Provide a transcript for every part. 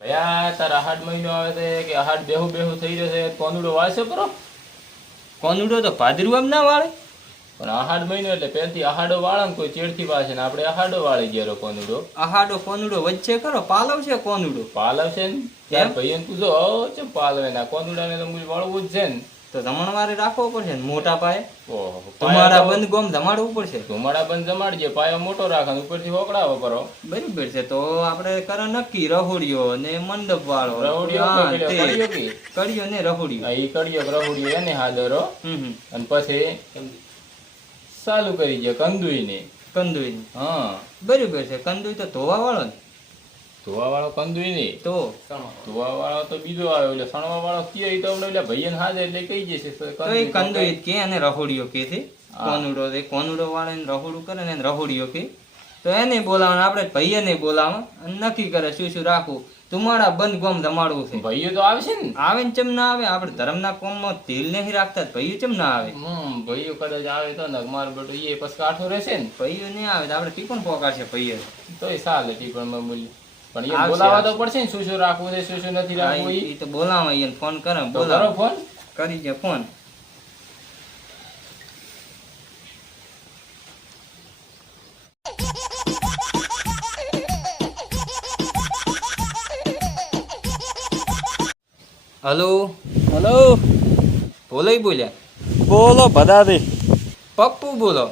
ભયા તારા આહાડ મહિનો આવે છે કે આહાડ બેહુ બેહુ થઈ જશે કોનુડો વાળશે પરો. કોનુડો તો ભાદરવા ના વાળે. પણ આહાડ મહિનો એટલે પહેલથી આહાડો વાળે ને કોઈ ચેડથી વાળશે ને આપણે આહાડો વાળી ગયેલો કોનુડો. આહાડો કોનુડો વચ્ચે કરો, પાલવ છે કોનુડો. પાલવ છે ને ત્યાર ભાઈ પૂછો ચમ પાલવે ના કોનુડાને તો મૂળ વાળવું જ છે ને. તો ધમણવારે રાખવો પડશે ને મોટા પાયે. ઓહો તમારા બંધ ગોમ ધમાડવું પડશે. ધુમાડા બંધ જમાડજે, પાયો મોટો રાખવાનો, ઉપરથી હોકડાવો કરો. બરાબર છે. તો આપણે કરો નક્કી રહોડિયો ને મંડપ વાળો. રહોડિયો કડિયો કે કડિયો ને રહોડિયો. ઈ કડિયો રહોડિયો એને હાદરો અને પછી ચાલુ કરી દે કંદુઈ ને. કંદુઈ. હા બરાબર છે. કંદુઈ તો ધોવા વાળો ને. ધોવા વાળો કંદુઈ નહીં તો ધોવા વાળો તો બીજો આવે, એટલે સણવા વાળો કયો ઈ તો આપણે એટલે ભાઈને હાજર એટલે કહી જશે તો એ કંદુઈ કે અને રહોડિયો કે છે. કોનુડો છે, કોનુડો વાળે ને રહોડું કરે ને રહોડિયો કે. તો એને બોલાવવાનું, આપણે ભાઈને બોલાવવા અને નક્કી કરે શું શું રાખવું. તમારા બંધ ગોમ જમાડવું છે. ભાઈઓ તો આવશે ને. આવે ને ચમ ના આવે? આપણે ધર્મના કોમમાં તેલ નહીં રાખતા, ભાઈઓ ચમ ના આવે? ભાઈઓ કદાચ આવે તો ને મારું બેટું એ પછી કાઠો રહેશે ને. ભાઈઓ નહીં આવે તો આપણે ટીપણ પોકાડશે ભાઈઓ. તો એ ચાલે ટીપણમાં બોલી, પણ એ બોલાવા તો પડશે ને શું શું રાખવું છે શું શું નથી રાખવું. એ તો બોલાવા એને ફોન કરે. બોલાવો ફોન કરી દે ફોન. હલો હલો, ભોલઈ બોલ્યા? બોલો ભદાદી. પપ્પુ બોલો?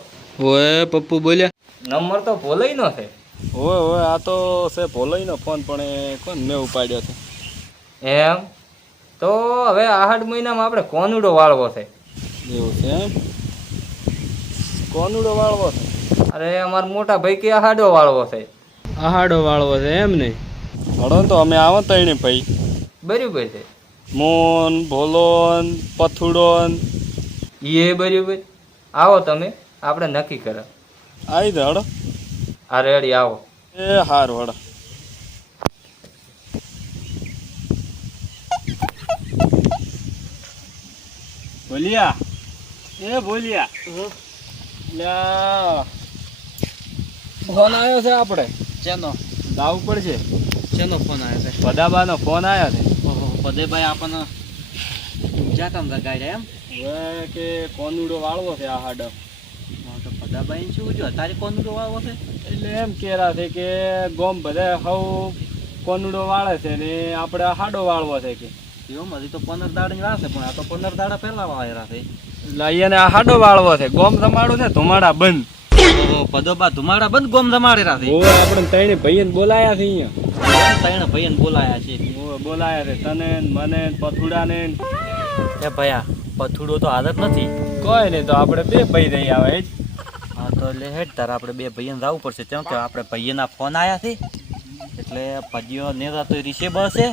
ઓય પપ્પુ બોલ્યા. નંબર તો ભોલઈ નો છે. ઓય ઓય આ તો છે ભોલાઈનો ફોન, પણ એ કોણ મેં ઉપાડ્યો છે. એમ તો હવે આહાડ મહિનામાં આપણે કોનુડો વાળવો છે. એવું છે એમ? કોનુડો વાળવો છે? અરે અમારા મોટા ભાઈ કે આહાડો વાળવો છે. આહાડો વાળવો છે એમ નહીં? હળો તો અમે આવો તો એને ભાઈ. બરાબર છે. મોન ભોલોન પથુડોન એ બરાબર. આવો તમે, આપણે નક્કી કરો. આવી દે હળો. આ રેડી આવો. એ હારું હળો. બોલ્યા એ બોલ્યા. લ્યા ફોન આવ્યો છે આપણે. ચેનો? દાવ પડશે. ચેનો ફોન આવ્યો છે? પદાબાનો ફોન આવ્યો છે. ઓહો, પદેભાઈ આપણને ઊંચા કામ લગાડ્યા એમ? હવે કે કોનુડો વાળવો છે આ હાડો. તો પદાભાઈ શું જો તારી કોનુડો વાળવો છે? એટલે એમ કેરા છે કે ગોમ બધા હવ કોનુડો વાળે છે ને આપણે આ હાડો વાળવો છે કે. એવું હજી તો 15 દાડા ની વાર છે, પણ આ તો 15 દાડા પહેલા વાળ્યા છે. એટલે અહીંયા આ હાડો વાળવો છે. ગોમ ધમાડું છે, ધુમાડા બંધ. પદોબા ધુમાડા બંધ ગોમ ધમાડેલા છે. ઓય આપણે ત્રણે ભાઈને બોલાયા છે અહીંયા. ત્રણ ભાઈને બોલાયા છે. ઓય બોલાયા છે તને ને મને ને પથુડાને. એ ભયા પથુડો તો આદત નથી. કોઈ નહીં, તો આપણે બે ભાઈ રહી આવે જ. હા તો એટલે હેડ તાર આપણે બે ભાઈને જવું પડશે. કેમ કે આપણે ભાઈના ફોન આવ્યા છે, એટલે ભાઈઓ ને તો રિસેબલ છે,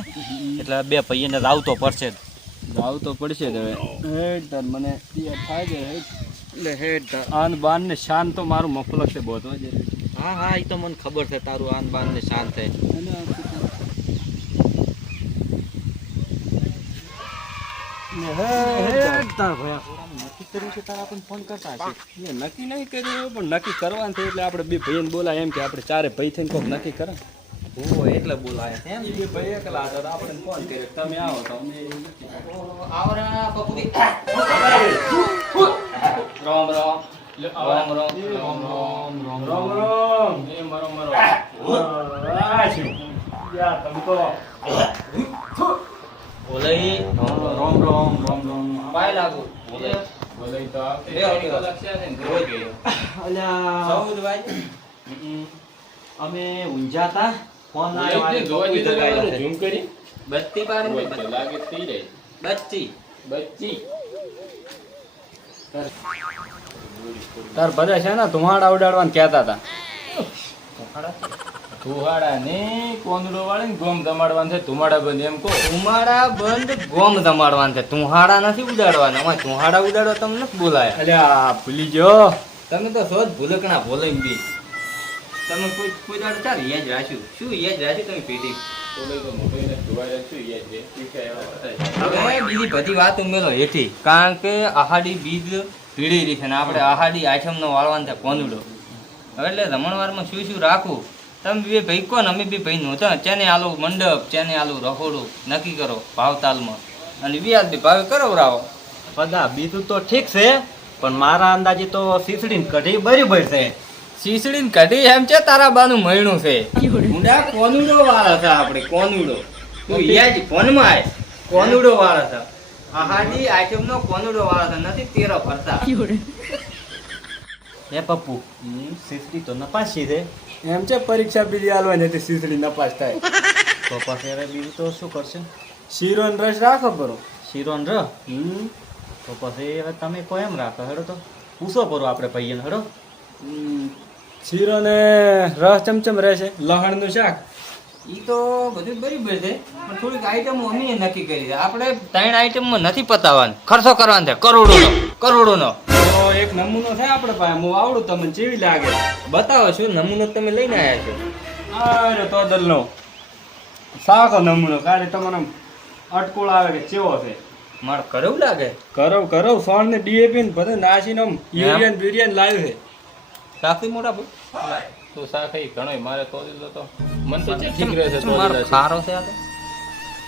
એટલે બે ભાઈને આવતો પડશે. આવું તો પડશે જ હવે. હેડ તાર મને તૈયાર થાય છે હેડ. એટલે હેડ તાર આન બાન ને શાન તો મારું મફલક છે બહુ જ. હા હા એ તો મને ખબર છે તારું આન બાન ને શાંત છે. નક્કી કર્યું છે તારા આપણને ફોન કરતા હશે. નક્કી નહીં કર્યું પણ નક્કી કરવાનું છે, એટલે આપણે બે ભાઈને બોલાય એમ કે આપણે ચારે ભાઈ થઈને કોક નક્કી કરે. ઓ એટલે બોલાયા એમ? બે ભાઈ એકલા હતા તો આપણે ફોન કર્યો તમે આવો તો અમે આવરા પપુડી. રામ રામ રામ રામ રામ રામ રામ. એ મરો મરો આ શું યાર તમે તો બોલાઈ. રામ રામ રામ રામ. પાય લાગુ. બોલાઈ તો આવશે. બે વાગે તો. લક્ષ્ય છે ને રોજ ગયો. અલ્યા 14 વાગે અમે ઊંઝા હતા. ફોન આવ્યો જોવા દીધો ઝૂમ કરી બત્તી પાડી હોય લાગે થઈ રહી બત્તી બચ્ચી. તાર બધા છે ને ધુમાડા ઉડાડવાનું કહેતા હતા. ધુહાડા ને કોંદડો વાળે ને ગોમ ધમાડવાનું છે. ધુમાડા બંધ એમ કહો. ધુમાડા બંધ ગોમ ધમાડવાના છે. ધુહાડા નથી ઉડાડવાના. અમારે ધુહાડા ઉડાડવા તમને નથી બોલાયા. અલ્યા ભૂલી ગયો. તમે તો શોધ ભૂલકણા ભોલાઈ બી. તમે કોઈ દાડો ચાર યાદ રાખ્યું? શું યાદ રાખ્યું તમે પેટી? બોલાઈ તો મોટો એને ધુવાડે શું યાદ છે શીખાય એવા હવે બીજી બધી વાત ઉમેરો હેઠી, કારણ કે આહાડી બીજ પીળી રહી છે ને આપણે આહાડી આઠમનો વાળવાનું છે કોનુડો. હવે એટલે રમણવારમાં શું શું રાખવું તમે બે ભાઈ કોણ અમે બે ભાઈ નહોતા ચેને આલુ મંડપ ચેને આલુ રહોડું નક્કી કરો ભાવતાલમાં અને વ્યાજ ભાવે કરાવરાવો. બધા બીજું તો ઠીક છે પણ મારા અંદાજે તો શીસડીને કઢી બરાબર છે. શીસડીને કઢી એમ છે તારા બાનું મયણું છે. ઊંડા કોનુડો વાળા છે આપણે કોનુડો. તું યાદ ફોનમાં આય કોનુડો વાળા છે. આહાડી આઈટમ નો કોનુડો વાળા છે નથી તેરો ફરતા. એ પપ્પુ શીસડી તો નપાસી છે. એમ છે પરીક્ષા બીજી આલવાની હતી શીસડી નપાસ થાય. તો પછી હવે બીજું તો શું કરશે? શીરો ને રસ રાખો બરો. શીરો ને ર. તો પછી હવે તમે કોઈ એમ રાખો હેડો તો પૂછો કરો આપણે ભાઈને હેડો. શીરો ને રસ ચમચમ રહેશે. લહણ નું શાક. ઈ તો બધું બરાબર છે પણ થોડીક આઈટમો અમે નક્કી કરી છે. આપણે 3 આઈટમમાં નથી પતાવવાનું ખર્ચો કરવાનો છે કરોડોનો. તો એક નમૂનો છે આપણે પાસે. હું આવડું તમને જેવી લાગે બતાવો શું નમૂનો તમે લઈને આવ્યા છો. અરે તો દલનો સાખો નમૂનો કાલે તમને અટકોળ આવે કે ચેવો છે. મારે કરવું લાગે કરવ સોણ ને ડીએપી ને બધું નાસીને યુરિયન બિરિયન લાવ્યું છે. કાફી મોટા ભાઈ તો શાક એ ઘણો મારે તો દીધો તો મન તો ઠીક રહે છે. તો મારો ખારો છે આ તો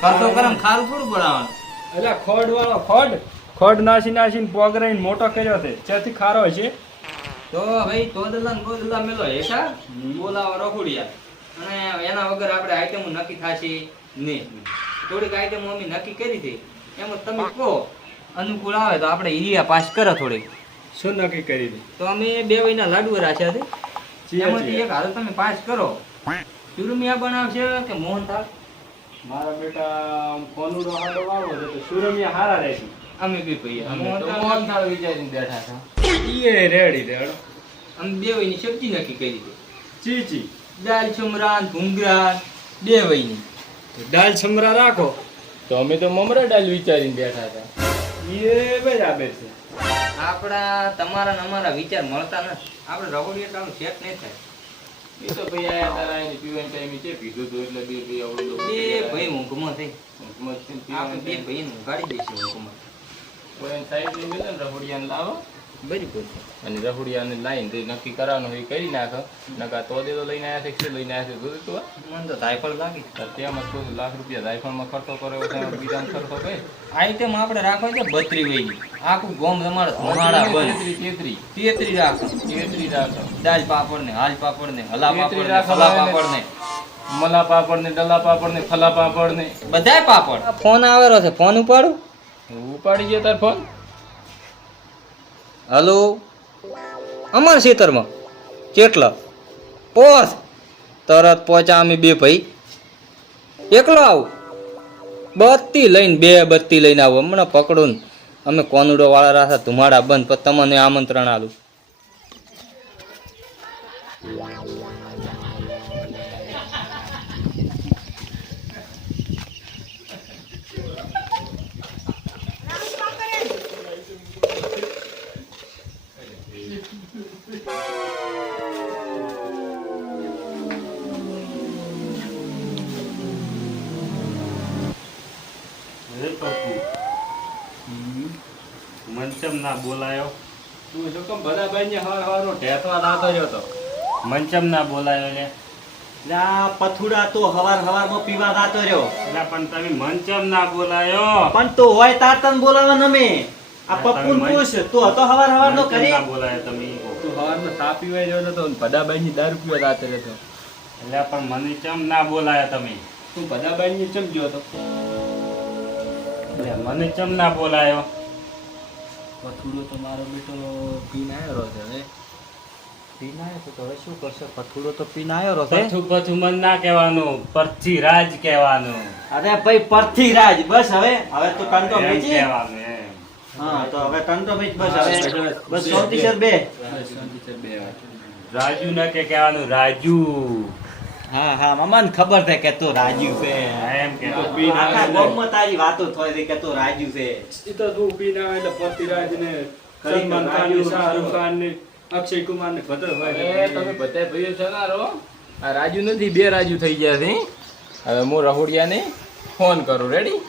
ખર્ચો કરે ને ખારું થોડું પડાવવાનું. એટલે ખોડ વાળો ખોડ નાસીને પોગરાઈને મોટો કર્યો છે. ત્યાંથી ખારો છે. તો ભાઈ તોદલા મેલો હેઠા બોલાવો રખોડિયા અને એના વગર આપણે આઈટમો નક્કી થાશે નહીં. થોડીક આઈટમો અમે નક્કી કરી હતી એમાં તમે કહો અનુકૂળ આવે તો આપણે એરિયા પાસ કરો થોડીક. શું નક્કી કરી દે? તો અમે 2 વયના લાડુ રાખ્યા છે એમાંથી એક હાલ તમે પાસ કરો. ચુરમિયા બનાવશે કે મોહનથાળ? મારા બેટા કોનુડો હાડો વાળો છે તો સુરમિયા હારા રહેશે. અમે બી ભાઈ અમે તો મોહનથાળ વિચારીને બેઠા હતા. એ રેડી રેડો. અમે 2 વયની સબ્જી નક્કી કરી હતી. ચીચી દાલ છમરાન ભૂંગરા 2 વયની. દાલ છમરા રાખો. તો અમે તો મમરા દાળ વિચારીને બેઠા હતા. એ બરાબર છે. આપણા તમારા ને અમારા વિચાર મળતા નથી. આપણે રહોડીએ તો સેટ નહીં થાય. એ તો ભાઈ આયા તારા આઈને પીવાને ટાઈમે છે પીધું હતું એટલે બે આવડું બે ભાઈ ઊંઘમાં થઈ મસ્તી આપણે 2 ભાઈને ઉગાડી દઈશું ઊંઘમાં. કોઈ સાઈડ લઈ ગયો ને રહોડિયાને લાવો બરાબર અને રહોડિયાને લાઈન તે નક્કી કરવાનું હોય એ કરી નાખો. નકા તો દે તો લઈને આવ્યા છે કે શું લઈને આવ્યા છે જોયું તું? મને તો જાયફળ લાગી. તેમાં તો લાખ રૂપિયા રાઇફલમાં ખર્ચો કર્યો છે બીજામાં ખર્ચો કઈ આઈટમ આપણે રાખવા છે 32 વયની. આખું ગોમ તમારે ધોણાડા બંધ 33 રાખો. 33 રાખો. દાલ પાપડ ને હાલ પાપડ ને હલા પાપડ ને રાખો. ફલા પાપડ ને મલા પાપડ ને ડલા પાપડ ને ફલા પાપડ ને બધાય પાપડ. ફોન આવેલો છે ફોન ઉપાડું. ઉપાડી ગયો તાર ફોન. હલો અમાર ખેતરમાં કેટલા પોસ તરત પહોંચા અમે 2 ભાઈ. એકલો આવું બત્તી લઈને 2 બત્તી લઈને આવું હમણાં પકડું ને અમે કોનુડો વાળા રાખ્યા ધુમાડા બંધ પણ તમને આમંત્રણ આલું. મંચમ ના બોલાયો. તું જો કેમ બધા ભાઈને હવારનો ઢેસવા લાતો રહ્યો તો. મંચમ ના બોલાયો લે. આ પથુડા તો હવારમાં પીવા જાતો રહ્યો. એટલે પણ તમે મંચમ ના બોલાયો. પણ તો હોય તાર તને બોલાવા નમે. આ પપ્પુન પૂછ તો હતો હવારનો મંચમ કરી. ના બોલાયો તમે ઈ કહો. તું હવારનો ચા પીવાય રહ્યો નતો ને ભદાભાઈની દારૂ પીવા રાતે રહેતો. એટલે પણ મને ચમ ના બોલાયો તમે. તું ભદાભાઈની ચમ ગયો હતો. એટલે મને ચમ ના બોલાયો. પથુડો તો મારો બેટો પીને આવ્યો છે હવે. પીને આવ્યો તો હવે શું કરશે? પથુડો તો પીને આવ્યો છે. પછું મન ના કહેવાનું પરથીરાજ કહેવાનું. અરે ભાઈ પરથીરાજ બસ હવે તો ટંટો એમ મેચી. કહેવાનું એમ. હા તો હવે ટંટો મેચ બસ હવે બસ શાંતિસર બે. રાજુ ના કે કહેવાનું રાજુ. હા મમ્માને ખબર છે કે તું રાજુ છે. એમ કે આખા ગામમાં તારી વાતો થાય છે કે તું રાજુ છે. એ તો તું પીને આવે એટલે પૃથ્વીરાજ ને સલમાન ખાન ને શાહરુખ ખાન ને અક્ષય કુમાર ને બધા હોય. તમે બધા ભાઈઓ સગારો. આ રાજુ નથી 2 રાજુ થઈ ગયા છે. હવે હું રહોડિયાને ફોન કરું. રેડી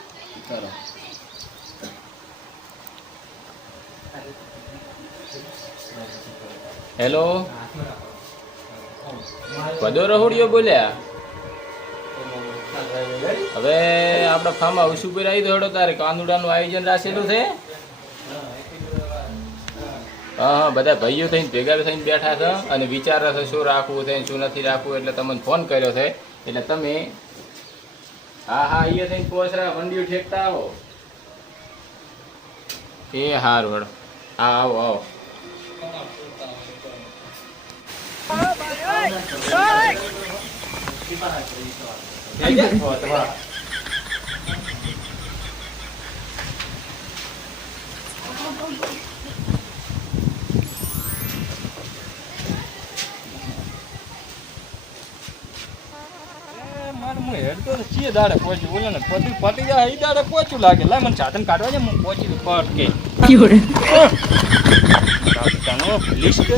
કરો. હેલો બધો રહોડિયો બોલ્યા. હવે આપણે ફાર્મ હાઉસ ઉપર આવી તો હેડો તારે કાનુડાનું આયોજન રાખેલું છે. હા બધા ભાઈઓ થઈને ભેગા થઈને બેઠા છે અને વિચારે છે શું રાખવું છે શું નથી રાખવું, એટલે તમને ફોન કર્યો છે. એટલે તમે અહીંયા થઈને પોસરા વંડીઓ ઠેકતા આવો. એ હારું હેડો. હા આવો આવો. દાડે પહોંચ્યું બોલે ને પતી જાય એ દાડે પહોંચ્યું લાગે. લાય મને સાધન કાઢવા છે, હું પહોંચી પટ કે લિસ્ટ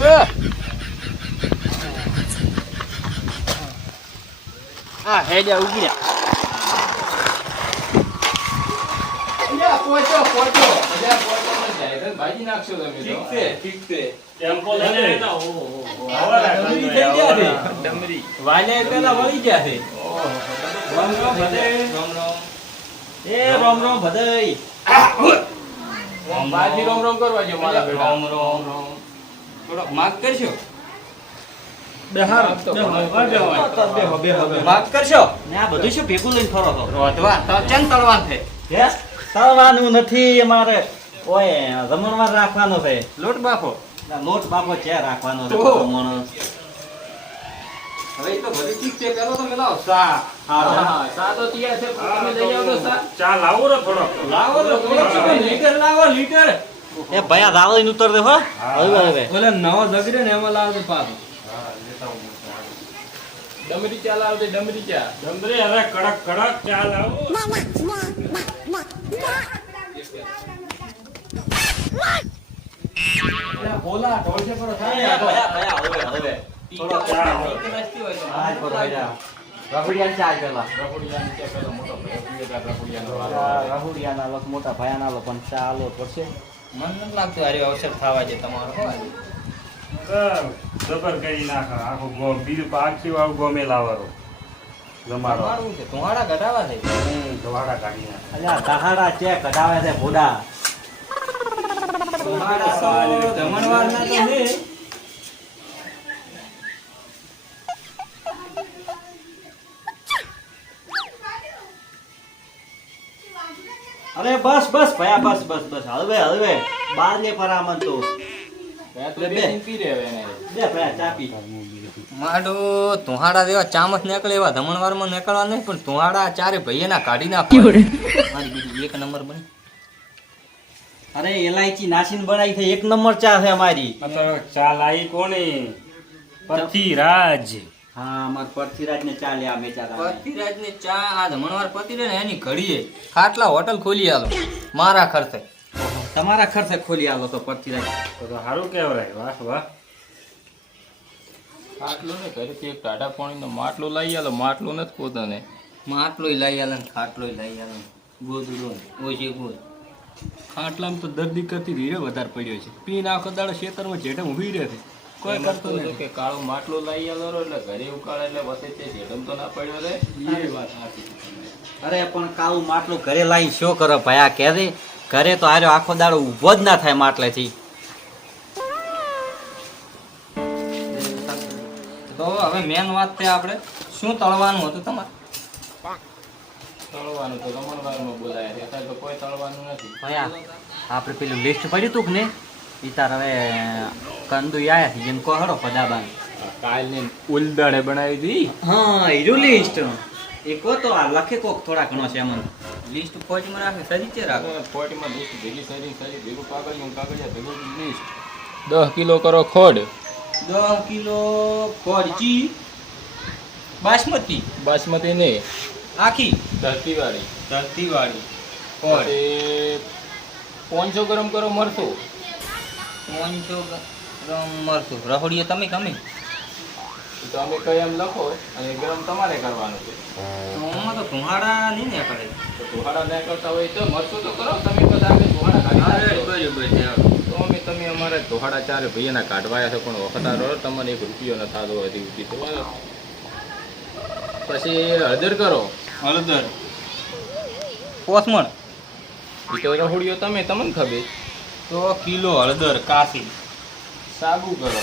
હા હેડ્યા ઉગડ્યા. પહોંચો પહોંચો ભાજી નાખશો તમે. ઠીક છે ઠીક છે. ટેમ્પો લઈને આવ્યા ડમરી થઈ ગયા છે. ડમરી વાલે પેલા વળી ગયા છે. રામ રામ ભદાઈ. રામ રામ. એ રામ રામ ભદાઈ. બાજી રોમ રોમ કરવા જો મારા બેટા. રામ રામ. થોડોક માગ કરશો. માગ કરશો. ને આ બધું શું ભેગું લઈને ફરો છો? રોધવા તો ચેન તળવાન છે. હે? તળવાનું નથી અમારે. ઓય જમણવાર રાખવાનો છે. લોટ બાફો. ના, લોટ બાપો છે રાખવાનો છે. ઓહો. જમણ. હવે એ તો બધું ઠીક છે. પેલો તો મેલાવો સા. હા સા તો તૈયાર છે. તમે લઈ આવજો સા. ચા લાવો રે થોડો. લાવો તો થોડો લીટર લાવો લીટર. એ ભયા દાવળીને ઉતર દે હો. હવે હવે. ઓલે નવો જગડે ને એમાં લાવજો પાછો. ડમરી ચા લાવજે ડમરી ચા. ડમરી હવે કડક કડક ચા લાવો. બોલા ઢોળશે પર ભયા ભયા હવે હવે. થોડો ચા. આજ પર ભયા. રಹುડિયાને ચા પેલા. રહોડિયાની ચા પેલો મોટો ભાઈ પીએ તા રહોડિયાનો વાળો. રಹುડિયાના લો મોટા ભયાના લો પણ ચા આલો પડશે. મન નથી લાગતું હારી અવસર થવા છે તમારો હો આજે. જબર કરી નાખો આખું ગોમ. બીજું પાછી વાળું ગોમે લાવવાનો જમાડો. તમારું છે તમારા ઘટાવા છે. ધવાડા કાઢી નાખો. અલ્યા દહાડા ચે કઢાવે છે ભોડા. તમારા તો જમણવારના તો છે. અરે બસ બસ ભયા બસ બસ બસ હળવે હળવે બાર લે પરામન તો ત્યાં તો બેસીને પી રહે હવે એને. બે ભયા ચા પી. માડો તુહાડા જેવા ચામચ નીકળે એવા ધમણવારમાં નીકળવા નહીં, પણ તુહાડા ચારે ભાઈના કાઢી નાખો. મારી બીજી એક નંબર બની. અરે એલાયચી નાસીને બનાવી છે એક નંબર ચા છે અમારી. આ તો ચા લાવી કોને? પૃથ્વીરાજ. હા અમાર પૃથ્વીરાજ ને ચા લ્યા બેચારા. પતિરાજની ચા આ ધમણવાર પતિ રહે ને એની ઘડીએ ખાટલા હોટલ ખોલી આલો મારા ખર્ચે. તમારા ખર્ચે ખોલી આલો તો પૃથ્વીરાજ. તો સારું કહેવાય. વાહ વાહ. ખાટલો ને ઘરેથી એક ટાઢા પાણીનો માટલો લઈ આલો. માટલો નથી પોતાને. માટલોય લઈ આલે ને ખાટલોય લઈ આલે. ગોદડો ઓછી ગોદ. ખાટલામાં તો દર્દી કરતી ધીરે વધારે પડ્યો છે. પીને આખો દાડો ખેતરમાં જેઠે ઊભી રહે છે. કોઈ એમ કરતો તો નથી. કે કાળો માટલો લઈ આલો રો એટલે ઘરે ઉકાળે એટલે વસે તે જેડમ તો ના પડ્યો રે. એ વાત સાચી. અરે પણ કાળું માટલું ઘરે લાવીને શું કરો ભયા કે રે? ઘરે તો આર્યો આખો દાડો ઊભો જ ના થાય માટલેથી. તો હવે મેન વાત છે આપણે શું તળવાનું હતું તમારે? તળવાનું તો રમણવારમાં બોલાય છે. અત્યારે તો કોઈ તળવાનું નથી. ભયા આપણે પેલું લિસ્ટ પડ્યું તું કે ને ઈ તાર હવે કંદુ આયા છે જેમ કહો હડો પદાબાન. કાલની ઉલદાડે બનાવી હતી. હા હીરું લિસ્ટ એ કહો તો આ લખે કોક થોડા ઘણો છે એમાં. લિસ્ટ ફોજમાં રાખે સરીચે રાખો. પોટીમાં લિસ્ટ ભેગી સરી ભેગું કાગળિયા ભેગું લિસ્ટ. 10 કિલો કરો ખોડ. 10 કિલો કોરચી બાસમતી બાસમતી ને આખી ધરતીવાળી. ધરતીવાળી કોર. પછી 500 ગ્રામ કરો મરચું. 500 ગ્રામ મરચું. રહોડીએ તમે કમી તો અમે કઈ એમ લખો અને ગરમ તમારે કરવાનું છે. તો આમાં તો ધુહાડા નહીં ને કરે. તો ધોહાડા ના કરતા હોય તો મરચું તો કરો તમે. બધા અમે ધોહાડા કાઢી નાખીએ. બરાબર છે. તો અમે તમે અમારે ધોહાડા ચારે ભાઈના કાઢવાયા છો પણ વખત આ તમને 1 રૂપિયો ન થાતો હતી તો પછી હળદર કરો. હળદર પોસમણ ઈ તો રહોડિયો તમને ખબર. તો કિલો હળદર કાશી. સાબુ કરો.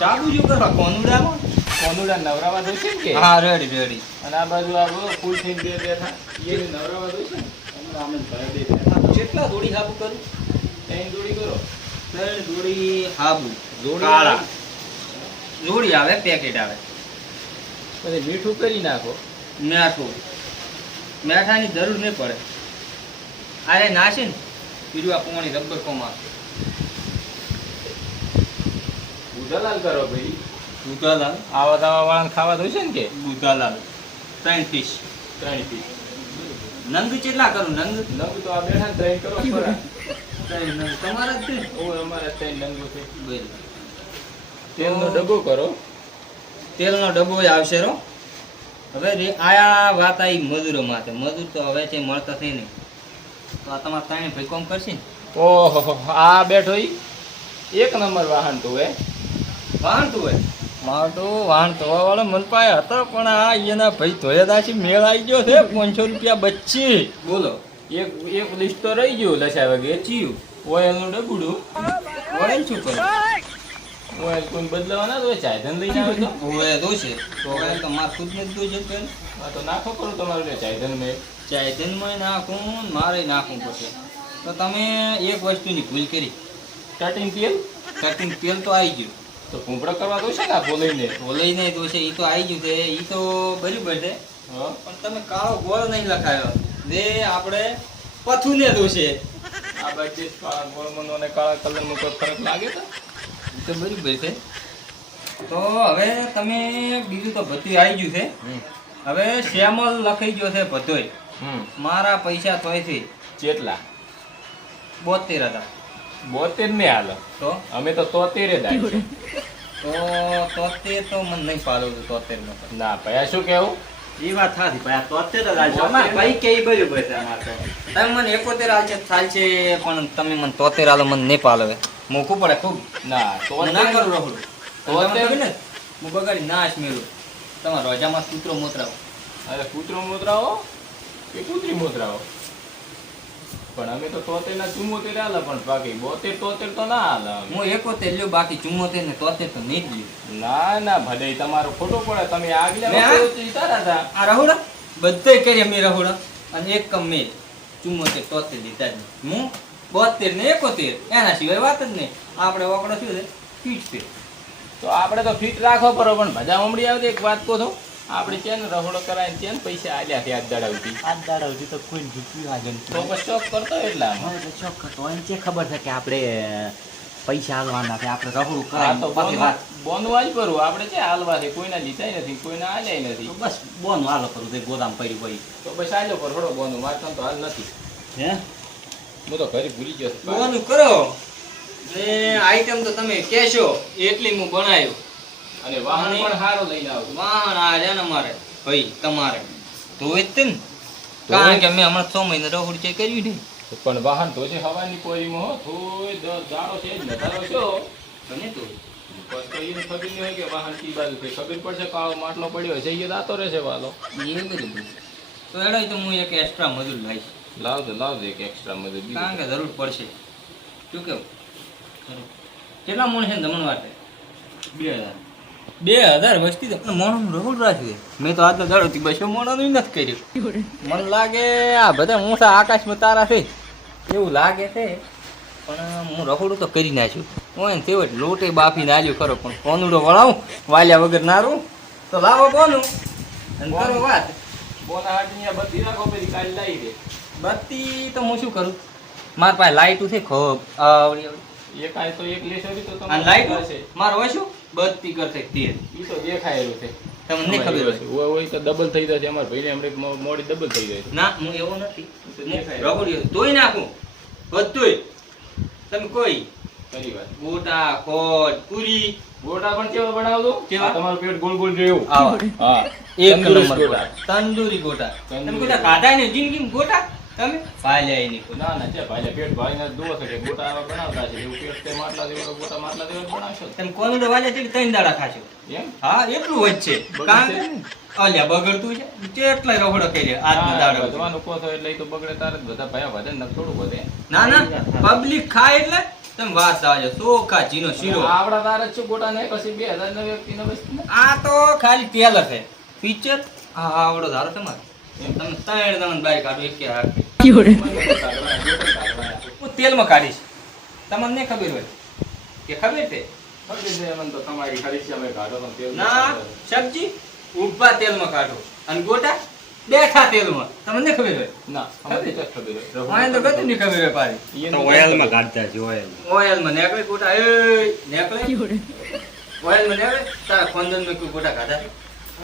સાબુ જો કરવા કોનુડામાં. કોનુડા નવરાવા દો છે કે હા રેડી. અને આ બાજુ આ ફૂલ થઈને બે બેઠા એ નવરાવા દો છે ને આમે ભરે બે બેઠા. કેટલા દોડી સાબુ કરું? 3 જોડી કરો. 3 દોડી સાબુ. જોડી કાળા જોડી આવે પેકેટ આવે. પછી મીઠું કરી નાખો. મેઠાની જરૂર નહીં પડે. અરે નાશે ને પીરું આ પોણી રબર કોમાં. ઉધલાલ કરો ભાઈ. દૂધાલાલ આવા દાવા વાળાને ખાવા દો છે ને કે દૂધાલાલ 3 પીસ. 3 પીસ. નંગ કેટલા કરું? નંગ નંગ તો આ બેઠા 3 કરો ખરા. 3 નંગ તમારા જ છે. ઓય અમારે 3 નંગો છે. બોલ. તેલનો ડબ્બો કરો. તેલનો ડબ્બો આવશે રો. હવે આયા વાત આવી મજૂરો માટે. મજૂર તો હવે છે મળતા થઈ નહીં. તો આ તમારા ત્રણે ભાઈ કોમ કરશે ને. ઓહો આ બેઠો ઈ 1 નંબર વાહન તો હે. વાહન તું હોય મારો તો વાહન ધોવા વાળો મનપાય હતો પણ આ એના ભાઈ ધોયાદાસી મેળ આવી ગયો છે 500 રૂપિયા બચ્ચી. બોલો. એક લિસ્ટ તો રહી ગયું લસાવે કે ચીયું ઓઇલનું ડબુડું. ઓઇલ શું કરે? ઓઇલ કોઈ બદલાવાના તો ચાયધન લઈને આવે તો ઓઇલ દોશે તો ઓઇલ તો માર ખુદ ને દોશે કે આ તો નાખો કરો તમારે ચાયધન મેં. ચાયતનમાં નાખું મારે નાખવું પડશે. તો તમે એક વસ્તુની ભૂલ કરી. સ્ટાર્ટિંગ તેલ કટિંગ તેલ તો આવી ગયું. તો કૂંપડા કરવા દો છે ને આ બોલાઈને. ઓલઈને દોશે એ તો આવી ગયું છે. એ તો બરાબર છે હા પણ તમે કાળો ગોળ નહીં લખાયો. જે આપણે પથુને દોશે. આ બાજુ કાળા ગોળમનો અને કાળા કલરનો કોઈ ફરક લાગે તો એ તો બરાબર છે. તો હવે તમે બીજું તો બધું આવી ગયું છે. હવે શ્યામલ લખાઈ ગયો છે બધોય. મારા પૈસા તોય છે જેટલા 72 હતા. 72 ને હાલો તો અમે તો 73 દાઈ. તો 73 તો મને નહીં પાડવું 73 નો. ના ભાઈ આ શું કેવું. એ વાત સાચી ભાઈ. આ 73 જ અમાર ભાઈ કે ઈ બરાબર છે અમાર તો. તમે મને 71 આલશે ચાલશે પણ તમે મને 73 આલો મને નહીં પાલવે. મોકું પડે ખૂબ. ના હું ના કરું રહું. તો 73 ને હું બગાડી નાશ મેલું. તમારા રોજામાં સૂત્રો મોતરાવો. અરે કૂતરો મોતરાવો કે કૂતરી મોતરાવો પણ અમે તો 73 ના 74 હાલે પણ બાકી 72 તો ના હાલે. હું 71 લ્યો બાકી 74 ને 73 તો નહીં જ લ્યો. ના ભલે તમારો ખોટો પડે. તમે આગલા મેં આ- વખતે વિચારા હતા. આ રહોડા બધે કરી અમે રહોડા અને એક કમ મેં 74 73 લીધા જ નહીં. હું 72 ને 71 એના સિવાય વાત જ નહીં. આપણે ઓકડો શું છે ફીટ છે. તો આપણે તો ફિટ રાખવો પડે પણ ભજા મમડી આવે એક વાત કહો છો આપણે ચેન રહોડો કરાય ચેન પૈસા આલ્યા છે આજ દાડાવતી. આજ દાડા સુધી તો કોઈ રૂપિયો આગળ તો બસ શોખ કરતો એટલા મને તો શોખ હતો. એને જે ખબર છે કે આપણે પૈસા હાલવાના છે, આપણે રહોડું આ કરાય તો બાકી વાત. બોનવા જ ભરવું આપણે છે હાલવા છે. કોઈના લીધાય નથી કોઈના આલ્યાય નથી. તો બસ બોન હાલો કરું તે ગોદામ પડ્યું પડી તો બસ આલ્યો પર થોડો બોનું મારતા તો હાલ નથી. હે. હું તો ઘરે ભૂલી ગયો છું. બોનું કરો ને આઈટમ તો તમે કહેશો એટલી હું બનાવ્યો. અને વાહન પણ સારો લઈને આવું. વાહણ આ છે ને મારે ભાઈ તમારે ધોવે જ તે ને કારણ કે મેં હમણાં 6 મહિને રહોડ ચેક કર્યું નહીં. પણ વાહન તો છે હવાની પોરીમાં હો થોય દાડો છે જ નતારો છો બને તો બસ તો એને ખબર નહીં હોય કે વાહન કી બાજુ છે. ખબર પડશે કાળો માટલો પડ્યો છે એ દાતો રહેશે વાલો. એ બધું તો એડાય તો હું એક એક્સ્ટ્રા મજૂર લાવીશ લાવજો એક એક્સ્ટ્રા મદદ બીજું. કારણ કે જરૂર પડશે. શું કેવું કેટલા માણસ છે જમણ માટે? 2000 વસ્તી તો મોણનું રહોડ રાખ્યું. મેં તો આજનો દાડોથી 200 મોણાનું નથી કર્યું. મને લાગે આ બધા મોટા આકાશમાં તારા છે એવું લાગે છે પણ હું રહોડું તો કરી નાખ્યું. હોય ને તેવો લોટે બાફી નાખ્યું ખરો પણ કોનુડો વળાવું વાલ્યા વગર નારું તો લાવો કોનું અને કરો વાત. બોના હાટની આ બધી રાખો પછી કાલ લાવી દે. બત્તી તો હું શું કરું મારા પાસે લાઈટું છે ખૂબ આવડી આવડી. એક આય તો એક લેશો તો અને તમને લાઈટ હશે. મારો હોય શું બત્તી કરશે તેલ ઈ તો દેખાયેલું છે. તમને નહીં ખબર હોય. હોય તો ડબલ થઈ જશે. અમારા ભાઈને હમણાં મોડી ડબલ થઈ જાય છે. ના હું એવો નથી. તો દેખાય. રગોડીઓ ધોઈ નાખું બધુંય. તમે કોઈ ખરી વાત. ગોટા ખોટ પૂરી ગોટા પણ કેવા બનાવજો કેવા? આ તમારું પેટ ગોળ ગોળ જેવું. આવા હા એક તંદુરસ્ત નંબર ગોટા. ગોટા તંદૂરી ગોટા તમે તંદૂરી. કોઈ ખાધા ને જિંદગીમાં ગોટા તમે પાલ્યા ય નહીં. ના ના છે ભાઈ પેટ ભાઈને દુવો છે કે ગોટા આવા બનાવતા છે એવું પેટ તે માટલા દેવો ગોટા માટલા દેવો બનાવશો તમે કોનુડો વાલે છે 3 દાડા ખાશો. એમ હા એટલું વચ્ચે કાં અલ્યા બગડતું છે કેટલાય રહોડો કર્યા આજનો દાડો. વધવાનું કહો છો એટલે ઈ તો બગડે તારે જ બધા ભાઈ વધે ને થોડું વધે ના ના પબ્લિક ખાય એટલે તમે વાત આવજો ચોખા ચીનો શીરો. આપડા તારે જ શું ગોટા ને પછી 2000 ના વ્યક્તિનો વસ્તુ આ તો ખાલી તેલ છે પિક્ચર. હા આવડો ધારો તમારે એમ તમે 3 જણ બાય કાઢો એક કે હાથ હું તેલમાં કાઢીશ. તમને નહીં ખબર હોય કે ખબર છે તો તમારી ખરીદીમાં કાઢો પણ તેલ ના સબ્જી ઉભા તેલમાં કાઢો અને ગોટા બેઠા તેલમાં. તમને ખબર હોય ના અમારે તો ખબર હોય. મને તો કદી નહીં ખબર હોય પારી. ઈ તો ઓઇલમાં કાઢતા છે ઓઇલ. ઓઇલમાં નેકળે ગોટા એ નેકળે ઓઇલમાં નેકળે તારા ખોંદનમાં કોઈ ગોટા ખાધા છે?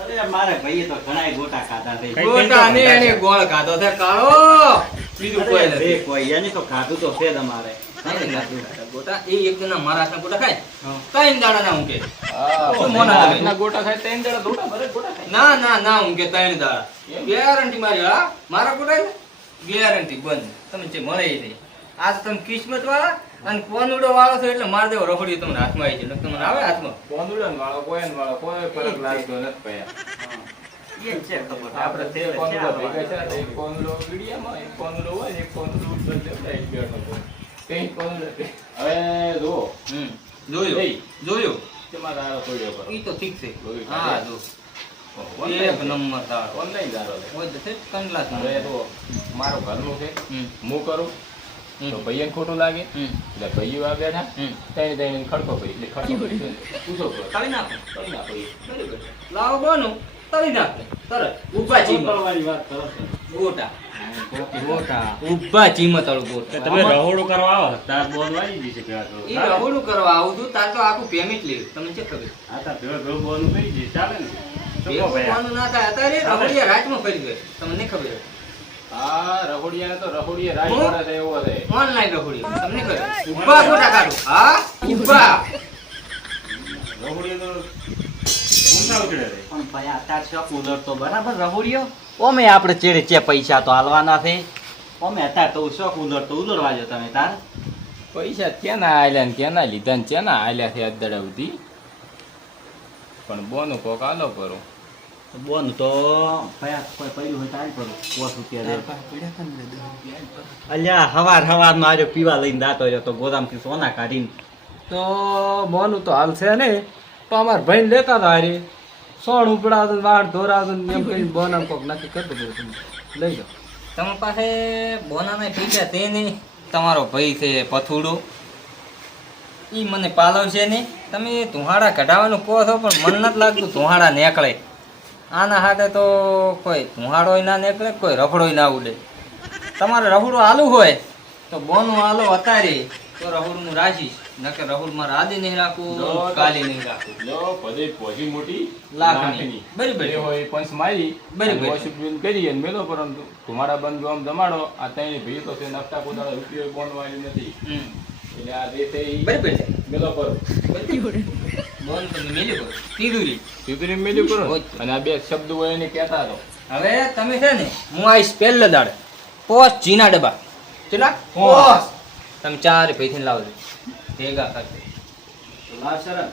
અરે મારે ભાઈએ તો ઘણાય ગોટા ખાધા છે. કઈ ગોટા ને એને ગોળ ખાધો છે કાળો બીજું કોઈ અરે નથી. બે કોઈ એને તો ખાધું તો છે જ અમારે. નહીં ખાધું ગોટા એ એક જણા મહારાષ્ટ્રના ગોટા ખાય 3 દાડાના ઊંઘે. હા, શું પણ મોના તમે? એના ગોટા ખાય ત્રણ જણા થોડા ભરે ગોટા ખાય. ના ના ના ઊંઘે 3 દાડા એમ? ગેરંટી મારી. હા મારા ગોટા ગેરંટી બંધ તમે જે મળે એ નહીં. આજ તમે કિસ્મત વાળા અને કોનુડો વાળો છો એટલે માર દેવો રખડી તમને હાથમાં આવી છે તમને આવે હાથમાં. કોંદુડન વાળો કોયન વાળો કોઈ ફરક લાગતો નથી પયા. એ છે ખબર. આપણે તે કોંદુડો ભેગા છે ને, એક કોંદુડો વીડિયામાં, એક કોંદુડો હોય ને એક કોંદુડો ઉપર લેવડાય, એક બેઠો હોય. કઈ કોંદુડો તે. હવે જુઓ જોયું નહીં. જોયું તમારે આરો થોડ્યો કરો. ઈ તો ઠીક છે. જોયું હા ખાલી. જો ઓનલાઈન એક નંબર તારો ઓનલાઈન દારો લે. હોય તો છે કંડલાસ હવે જુઓ, મારું ઘરનું છે, હમ હું કરું તો ભાઈને ખોટું લાગે એટલે ભાઈઓ આ બેઠા ત્રણ ત્રણ ખડકો કરી એટલે ખડકો કરી. પૂછો કરો. ખાલી નાખો કરી નાખો ઈ. બરાબર. લાવો બનું તળી નાખે તરત ઉભા ચીમત વાળી વાત કરો છો. ગોટા ગોટા. ઉભા ચીમત વાળું તો ગોટા. તમે રહોડું કરવા આવો તાર બોલ વાળી દીધી છે પેલા તો. ઈ રહોડું કરવા આવું છું તાર તો આખું પેમેન્ટ લેવું તમને શું ખબર? આ તાર ભેગો ભેગો બોલનું કરી દીધી ચાલે ને. બે શું કહો ભાઈ? કોનું ના થાય અત્યારે રહોડિયા રાજમાં ફરી ગયો તમને નહીં ખબર હા રહોડિયાને તો રહોડિયા રાજ હું? પડે છે એવો છે. ઓનલાઈન રહોડિયા તમને ખબર ઉભા ગોટા કાઢો હા ઉભા રહોડીએ તો ઊંધા ઉતરે છે. પણ ભાઈ અત્યારે શોખ ઉલટતો બરાબર રહોડ્યો. ઓમે આપણે ચેડે ચે પૈસા તો હાલવાના છે. ઓમે અત્યારે તો શોખ ઉલટતો ઉલડવા જો તમે તાર. પૈસા ક્યાંના આલ્યા ને ક્યાંના લીધા ને ક્યાંના આલ્યા છે આજ દાડા સુધી. પણ બોનું કોક આલો કરો. બોન તો ભાઈ કોઈ પડ્યું હોય તો આલ કરું. 5 રૂપિયા દે. અલ્યા હવાર હવાર માં આજો પીવા લઈને દાતો રહ્યો તો ગોદામથી સોના કાઢીને. તો મોનું તો હાલ છે ને તો અમાર ભાઈ લેતા હતા હારી સોણ ઉપડાતું વાળ ધોરાતું ને એમ કરીને બોનામ કોક નક્કી કરતો બધું લઈ જાઓ. તમારી પાસે બોનાના પૈસા તે નહીં તમારો ભાઈ છે પથુડો ઈ મને પાલવશે નહીં. તમે ધુહાડા કઢાવવાનું કહો છો પણ મન નથી લાગતું ધુહાડા નીકળે. આના હાથે તો કોઈ ધુહાડોય ના નીકળે કોઈ રખડોય ના ઉડે. તમારે રખડું આલું હોય તો બોનું આલો અત્યારે તો રખડું રાખીશ નકર રખડું મારે આજે નહીં રાખવું કાલે નહીં રાખવું. લો પદે પોજી મોટી લાખની. બરાબર. એ હોય પંચ મારી બરાબર. વોશિપ કરી અને મેલો પરંતુ તમારા બંધ આમ જમાડો આ ત્રણ ભઈ તો છે નકટા પોતાનો રૂપિયો બોનવાળી નથી એટલે આ જે છે ઈ બરાબર છે. મેલો કરો. બોન તમે મેલ્યું કરો તીધુરી. સીધું મેલ્યું કરો હોય. અને આ બે શબ્દ હોય એને કહેતા રહો. હવે તમે છે ને હું આવીશ પહેલે દાડે પોસ ચીના ડબ્બા કેટલા પોસ. પોસ તમે 4 પૈથી લાવજો ભેગા કરજો લાવ શરમ.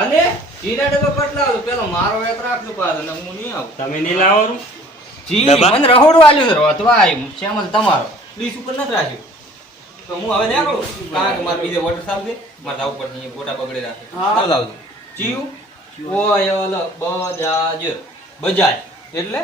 અને ચીના ડબ્બા પટ લાવજો પેલો મારો વેત રાખજો પાછો ને હું નહીં આવું. તમે નહીં લાવવાનું જી ડબ્બા? મને રહોડું આલ્યું છે રોતવા આવ્યું શ્યામલ તમારો પ્લીઝ ઉપર નથી રાખ્યું તો હું હવે નીકળું કારણ કે મારે બીજે વોટર સાફ છે મારે આવું પડશે અહીંયા ગોટા બગડે રાખે તો લાવજો જીવ ઓયલ બજાજ એટલે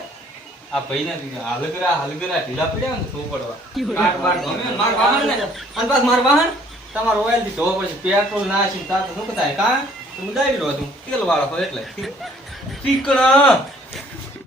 આ ભાઈને હલગરા ઢીલા પડ્યા ને શું પડવા કાટ બાટ ગમે ને માર વાહન ને અને પાછ માર વાહન તમારો ઓઇલ થી ધોવો પડશે પેટ્રોલ નાખીને તાર તો શું થાય કા તો હું દાવી રહ્યો છું તેલ વાળો હોય એટલે ચીકણા